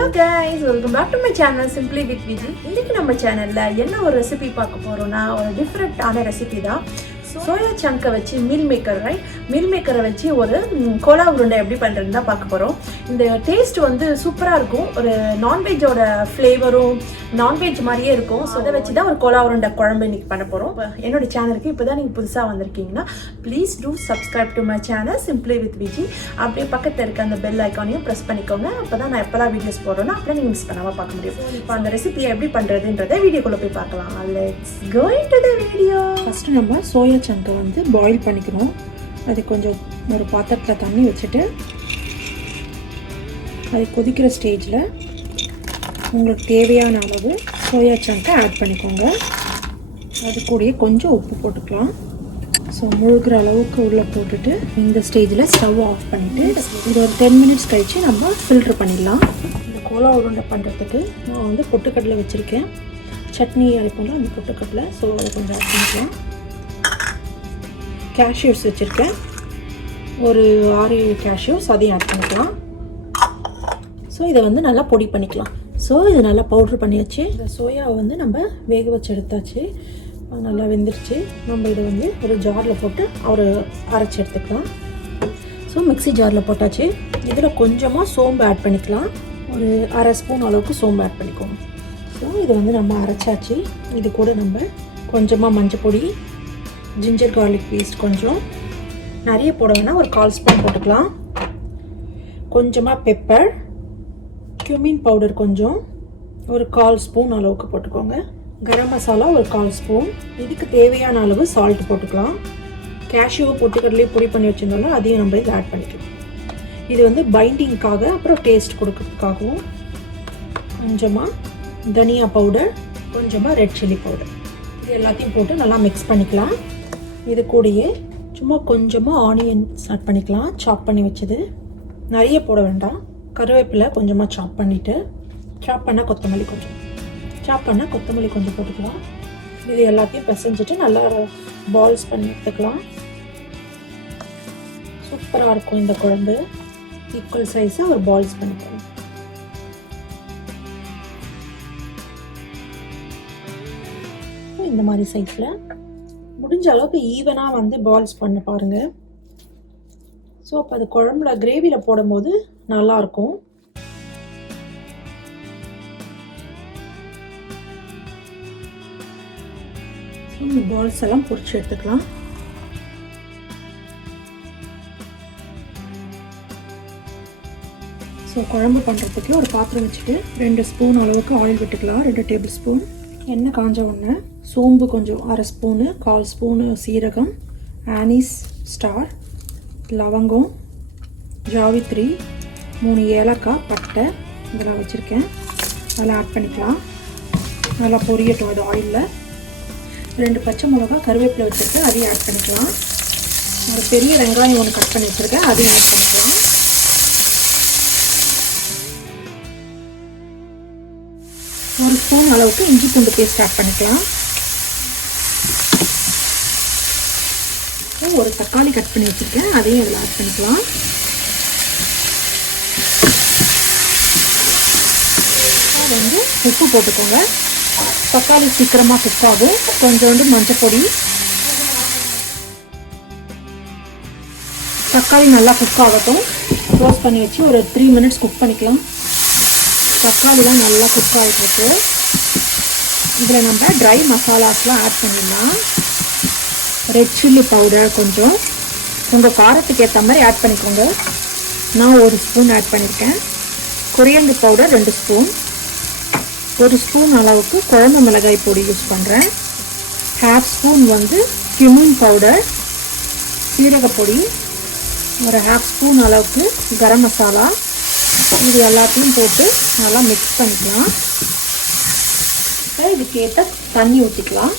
Hello guys, welcome back to my channel Simply with Viji. இன்னைக்கு நம்ம சேனல்ல என்ன ஒரு ரெசிபி பார்க்க போறோம்னா ஒரு டிஃபரண்டான ரெசிபி தான். சோயா சங்கை வச்சு மீல் மேக்கர் ரைட் மீல் மேக்கரை வச்சு ஒரு கோலா உருண்டை எப்படி பண்ணுறதுன்னு தான் பார்க்க போகிறோம். இந்த டேஸ்ட் வந்து சூப்பராக இருக்கும். ஒரு நான்வெஜ்ஜோட ஃப்ளேவரும் நான்வெஜ் மாதிரியே இருக்கும். ஸோ அதை வச்சு தான் ஒரு கோலா உருண்டை குழம்பு இன்னைக்கு பண்ண போகிறோம். என்னோட சேனலுக்கு இப்போ தான் நீங்கள் புதுசாக வந்திருக்கீங்கன்னா please do subscribe to my channel simply with Viji. அப்படியே பக்கத்தில் இருக்க அந்த பெல் ஐக்கானையும் ப்ரெஸ் பண்ணிக்கோங்க. அப்போ தான் நான் எப்போல்லாம் வீடியோஸ் போடுறோன்னா அப்படியே நீங்கள் மிஸ் பண்ணாமல் பார்க்க முடியும். இப்போ அந்த ரெசிபியை எப்படி பண்ணுறதுன்றதை வீடியோக்குள்ளே போய் பார்க்கலாம். Let's go into the video. First நம்ம சோயா சங்கை வந்து பாயில் பண்ணிக்கணும். அது கொஞ்சம் ஒரு பாத்திரத்தில் தண்ணி வச்சுட்டு அது கொதிக்கிற ஸ்டேஜில் உங்களுக்கு தேவையான அளவு சோயா சங்கை ஆட் பண்ணிக்கோங்க. அது கூடயே கொஞ்சம் உப்பு போட்டுக்கலாம். ஸோ முழுகிற அளவுக்கு உள்ளே போட்டுட்டு இந்த ஸ்டேஜில் ஸ்டவ் ஆஃப் பண்ணிவிட்டு இது ஒரு 10 மினிட்ஸ் கழித்து நம்ம ஃபில்ட்ரு பண்ணிடலாம். இந்த கோலா உருண்டை பண்ணுறதுக்கு நான் வந்து பொட்டுக்கடலை வச்சுருக்கேன். சட்னி அரைப்போம்ல அந்த பொட்டுக்கடலை, ஸோ அதை கொஞ்சம் ஆட் பண்ணிக்கலாம். கேஷ்யூஸ் வச்சுருக்கேன், ஒரு 6-7 கேஷ்யூஸ், அதையும் ஆட் பண்ணிக்கலாம். ஸோ இதை வந்து நல்லா பொடி பண்ணிக்கலாம். ஸோ இது நல்லா பவுட்ரு பண்ணியாச்சு. இந்த சோயாவை வந்து நம்ம வேக வச்சு எடுத்தாச்சு, நல்லா வெந்துருச்சு. நம்ம இதை வந்து ஒரு ஜாரில் போட்டு அரைச்சி எடுத்துக்கலாம். ஸோ மிக்ஸி ஜாரில் போட்டாச்சு. இதில் கொஞ்சமாக சோம்பு ஆட் பண்ணிக்கலாம். ஒரு 1/2 ஸ்பூன் அளவுக்கு சோம்பு ஆட் பண்ணிக்கோங்க. ஸோ இதை வந்து நம்ம அரைச்சாச்சு. இது கூட நம்ம கொஞ்சமாக மஞ்சள் பொடி, ஜிஞ்சர் கார்லிக் பேஸ்ட் கொஞ்சம், நிறைய போட வேணால் ஒரு 1/4 ஸ்பூன் போட்டுக்கலாம். கொஞ்சமாக பெப்பர், cumin பவுடர் கொஞ்சம் ஒரு 1/4 ஸ்பூன் அளவுக்கு போட்டுக்கோங்க. கரம் மசாலா ஒரு 1/4 ஸ்பூன். இதுக்கு தேவையான அளவு சால்ட் போட்டுக்கலாம். கேஷ்யூவை பொட்டுக்கடலையே பொடி பண்ணி வச்சுருந்தோம்னா அதையும் நம்ம இதில் ஆட் பண்ணிக்கலாம். இது வந்து பைண்டிங்காக, அப்புறம் டேஸ்ட் கொடுக்கறதுக்காகவும் கொஞ்சமாக தனியா பவுடர், கொஞ்சமாக ரெட் சில்லி பவுடர், இது எல்லாத்தையும் போட்டு நல்லா மிக்ஸ் பண்ணிக்கலாம். இது கூடயே சும்மா கொஞ்சமாக ஆனியன்ஸ் ஆட் பண்ணிக்கலாம், சாப் பண்ணி வச்சது. நிறைய போட வேண்டாம். கருவேப்பிலை கொஞ்சமாக சாப் பண்ணிவிட்டு, சாப் பண்ணால் கொத்தமல்லி கொஞ்சம் போட்டுக்கலாம். இது எல்லாத்தையும் பிசைஞ்சிட்டு நல்லா பால்ஸ் பண்ணி எடுத்துக்கலாம். சூப்பராக இருக்கும் இந்த குழம்பு. ஈக்குவல் சைஸாக ஒரு பால்ஸ் பண்ணிக்கலாம். இந்த மாதிரி சைஸில் முடிஞ்ச அளவுக்கு ஈவனாக வந்து பால்ஸ் பண்ண பாருங்கள். ஸோ அப்போ அது குழம்புல கிரேவியில் போடும்போது நல்லாயிருக்கும். இந்த பால்ஸ் எல்லாம் பொரிச்சு எடுத்துக்கலாம். ஸோ குழம்பு பண்ணுறதுக்கு ஒரு பாத்திரம் வச்சுட்டு 2 ஸ்பூன் அளவுக்கு ஆயில் விட்டுக்கலாம். 2 டேபிள் ஸ்பூன் எண்ணெய் காஞ்ச உடனே சோம்பு கொஞ்சம் 1/2 ஸ்பூனு, 1/4 ஸ்பூனு சீரகம், ஆனிஸ் ஸ்டார், லவங்கம், ஜாவித்ரி, 3 ஏலக்காய், பட்டை இதெல்லாம் வச்சுருக்கேன். அதெல்லாம் ஆட் பண்ணிக்கலாம். நல்லா பொரியட்டும் அது ஆயிலில். 2 பச்சை மிளகா, கருவேப்பிலை வச்சுருக்கேன், அதையும் ஆட் பண்ணிக்கலாம். ஒரு பெரிய வெங்காயம் ஒன்று கட் பண்ணி வச்சுருக்கேன், அதையும் ஆட் பண்ணிக்கலாம். ஒரு ஸ்பூன் அளவுக்கு இஞ்சி பூண்டு பேஸ்ட் ஆட் பண்ணிக்கலாம். ஒரு தக்காளி கட் பண்ணி வச்சுருக்கேன், அதையும் இதில் ஆட் பண்ணிக்கலாம். அது வந்து உப்பு போட்டுக்கோங்க. தக்காளி சீக்கிரமாக குக் ஆகும். கொஞ்சோண்டு மஞ்சள் பொடி. தக்காளி நல்லா குக் ஆகட்டும். க்ளோஸ் பண்ணி வச்சு ஒரு 3 மினிட்ஸ் குக் பண்ணிக்கலாம். தக்காளிலாம் நல்லா குக் ஆகிட்டுருக்கு. இதில் நம்ம ட்ரை மசாலாஸ்லாம் ஆட் பண்ணிடலாம். ரெட் சில்லி பவுடர் கொஞ்சம், உங்கள் காரத்துக்கு ஏற்ற மாதிரி ஆட் பண்ணிக்கோங்க. நான் 1 ஸ்பூன் ஆட் பண்ணியிருக்கேன். Coriander powder 2 spoon. 1 ஸ்பூன் அளவுக்கு குழம்பு மிளகாய் பொடி யூஸ் பண்ணுறேன். 1/2 ஸ்பூன் வந்து cumin பவுடர், சீரகப்பொடி, ஒரு 1/2 ஸ்பூன் அளவுக்கு கரம் மசாலா. இது எல்லாத்தையும் போட்டு நல்லா மிக்ஸ் பண்ணிக்கலாம். இதுக்கேற்ற தண்ணி ஊற்றிக்கலாம்.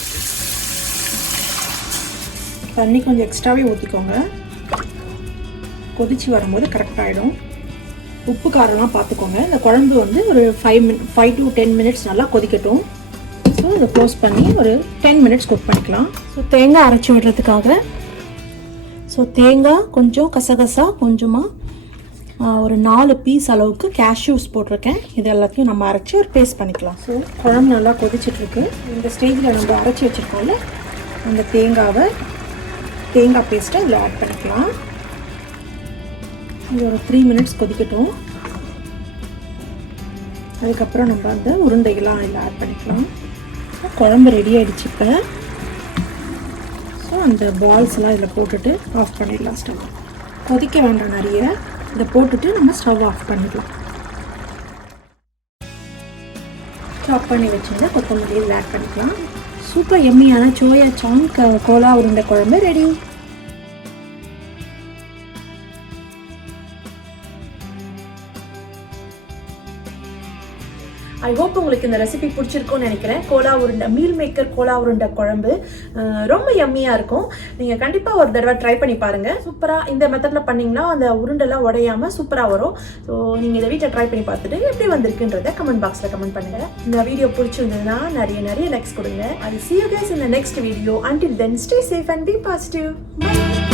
தண்ணி கொஞ்சம் எக்ஸ்ட்ராவே ஊற்றிக்கோங்க. கொதிச்சு வரும்போது கரெக்டாகிடும். உப்பு காரம்லாம் பார்த்துக்கோங்க. இந்த குழம்பு வந்து ஒரு 5 to 10 மினிட்ஸ் நல்லா கொதிக்கட்டும். ஸோ இதை க்ளோஸ் பண்ணி ஒரு 10 மினிட்ஸ் குக் பண்ணிக்கலாம். ஸோ தேங்காய் அரைச்சி விடுறதுக்காக தேங்காய் கொஞ்சம் கசகசா கொஞ்சமாக ஒரு 4 பீஸ் அளவுக்கு கேஷ்யூஸ் போட்டிருக்கேன். இது எல்லாத்தையும் நம்ம அரைச்சி ஒரு பேஸ்ட் பண்ணிக்கலாம். ஸோ குழம்பு நல்லா கொதிச்சிட்ருக்கு. இந்த ஸ்டேஜில் நம்ம அரைச்சி வச்சுருக்கோம்ல அந்த தேங்காய் பேஸ்ட்டை இதில் ஆட் பண்ணிக்கலாம். இது ஒரு 3 மினிட்ஸ் கொதிக்கட்டும். அதுக்கப்புறம் நம்ம அந்த உருண்டைகள்லாம் இதில் ஆட் பண்ணிக்கலாம். குழம்பு ரெடி ஆகிடுச்சு. இப்போ ஸோ அந்த பால்ஸ்லாம் இதில் போட்டுட்டு ஆஃப் பண்ணிடலாம். ஸ்டவ் கொதிக்க வேண்டாம் நிறைய. இதை போட்டுட்டு நம்ம ஸ்டவ் ஆஃப் பண்ணிடலாம். சாப் பண்ணி வச்சுருந்தா கொத்தமல்லி இதில் ஆட் பண்ணிக்கலாம். சூப்பர் எம்மியான சோயா சங்க் கோலா உருண்டை குழம்பு ரெடி. ஐ ஹோப் உங்களுக்கு இந்த ரெசிபி பிடிச்சிருக்கும்னு நினைக்கிறேன். கோலா உருண்டை மீல் மேக்கர் கோலா உருண்டை குழம்பு ரொம்ப யம்மியாக இருக்கும். நீங்கள் கண்டிப்பாக ஒரு தடவை ட்ரை பண்ணி பாருங்கள். சூப்பராக இந்த மெத்தடில் பண்ணிங்கன்னா அந்த உருண்டெல்லாம் உடையாமல் சூப்பராக வரும். ஸோ நீங்கள் இதை வீட்டை ட்ரை பண்ணி பார்த்துட்டு எப்படி வந்திருக்குன்றதை கமெண்ட் பாக்ஸில் கமெண்ட் பண்ணுங்கள். இந்த வீடியோ பிடிச்சிருந்ததுன்னா நிறைய லைக்ஸ் கொடுங்க. I see you guys in the next video. Until then, stay safe and be positive. Bye.